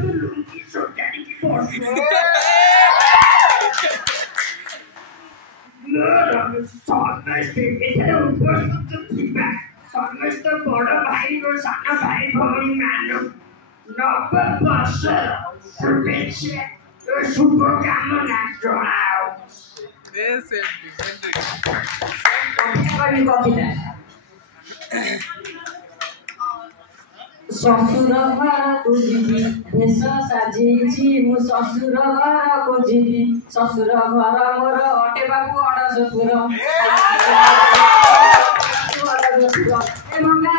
तो लुंगी सोचाने की बोल ସମସ୍ତେ ଏଠାରେ ଉପସ୍ଥିତ ଥିବା ସମସ୍ତ ବଡ଼ ଭାଇ ଓ ସାନ ଭାଇ ଭଉଣୀମାନଙ୍କୁ ନବବର୍ଷର ଶୁଭେଚ୍ଛା ଓ ଶୁଭକାମନା ଜଣାଉଛି। ଶ୍ୱଶୁର ଘରକୁ ଯିବି ବେଶ ସାଜିଛି ମୁଁ ଶ୍ୱଶୁର ଘରକୁ ଯିବି ଶ୍ୱଶୁର ଘର ମୋର ଅଟେ ବାବୁ ଅଡ଼ଶପୁର ଏ ଭଙ୍ଗା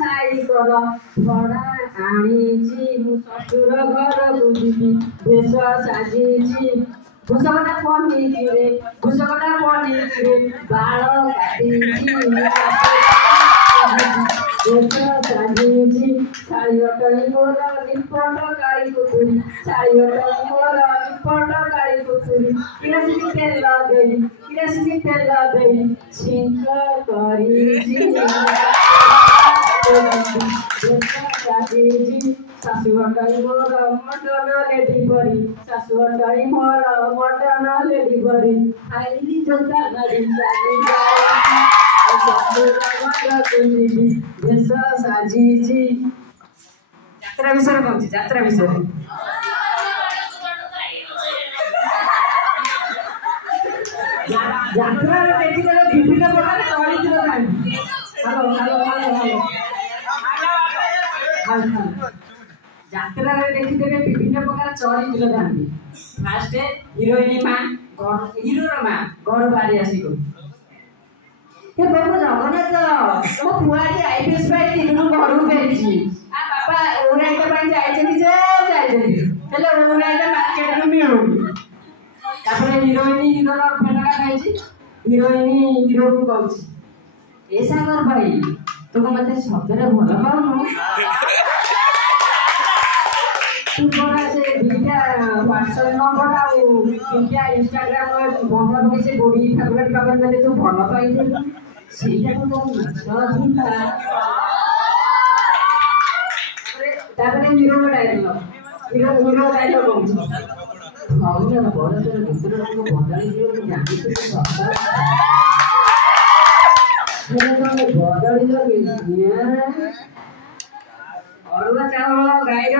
ସାଇକଲ ଭଡ଼ା ଆଣିଛି ମୁଁ ଶ୍ୱଶୁର ଘରକୁ ଯିବି ବେଶ ସାଜିଛି ଭୂଷକଟା ପନିକିରେ ବାଳ କାଟିଛି ସାଜିଛି ଶାଢ଼ୀ ଅଟଳି ମୋର ନିପଟ କାଳି କୁକୁରି ଶାଢ଼ୀ ଅଟଳି ମୋର ନିପଟ କାଳି କୁକୁରି କିରାସିନି ତେଲ ଦେଇ ଛିଙ୍କ କରିଛି ସାଜିଛି ଶାଶୁ ଅଟଳି ମୋର ମଟନ ଲେଡି ପରି ଶାଶୁ ଅଟଳି ମୋର ମଟନ ଲେଡି ପରି ଖାଇଲି ଜୋତା ମାରି ବେଶ ସାଜିଛି ଯାତ୍ରା ବିଷୟରେ କହୁଛି ଯାତ୍ରା ବିଷୟରେ ଯାତ୍ରାରେ ଦେଖିଦେଲେ ବିଭିନ୍ନ ପ୍ରକାର ଚରିତ୍ର ଥାନ୍ତି। ଯାତ୍ରାରେ ଦେଖିଦେଲେ ବିଭିନ୍ନ ପ୍ରକାର ଚରିତ୍ର ଥାନ୍ତି। ଫାଷ୍ଟ ହିରୋଇନ ମା ହିରୋର ମା ଘରୁ ବାହାରି ଆସିବ हे प्रभु जगन्नाथ मो पुआ जी आईपीएस पाई दिनू घरକୁ ଫେରିଛି आ बाबा ओराइटा ପାଇଁ ଯାଇଛନ୍ତି ହେଲେ ओराइटा ମାର୍କେଟରୁ ମିଳୁନି ତାପରେ ହିରୋଇନ ହିରୋର ଫେଟକା ଖାଇଛି ହିରୋଇନ ହିରୋକୁ କହୁଛି ଏ ସାଗର ଭାଇ ତୁ ମତେ ସତରେ ଭଲ ପାଉନୁ तू बड़ा से दुईटा व्हाट्सएप नंबर ଆଉ ତିନିଟା ଇନଷ୍ଟାଗ୍ରାମ ବନ୍ଦ କରି ସେ ଗୋଡ଼ି ଠାକୁର ପାଖରେ ମାନେ ତୁ ଭଲ ପାଇଥିଲୁ ସେଇଟା ତ ତାପରେ ହିରୋ ଡାଇଲଗ କହୁଛି ହଉନା ବଡ଼ ତୋର ଭିତରେ ବଦଳି ଯିବ ମୁଁ ଜାଣିଥିଲି ବଦଳିଲ ଅରୁଆ ଚାଉଳ ଗାଈର